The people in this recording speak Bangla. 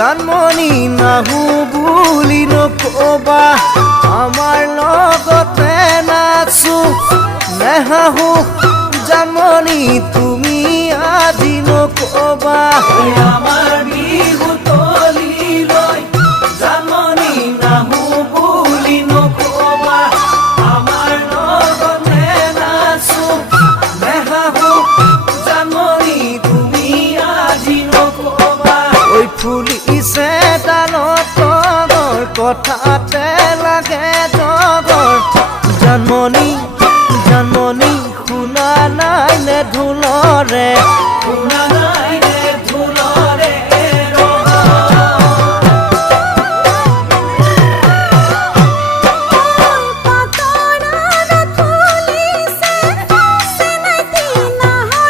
জানমণি নাহু বুলি নকবা আমাৰ লগতে নাচো। নেহাহু জানমণি তুমি আজি নকবা আমাৰ ফুলিছে ডালত তগৰ কথাতে লাগে জগৰ জন্মনি জন্মনি শুনা নাই নে ঢোলৰে শুনা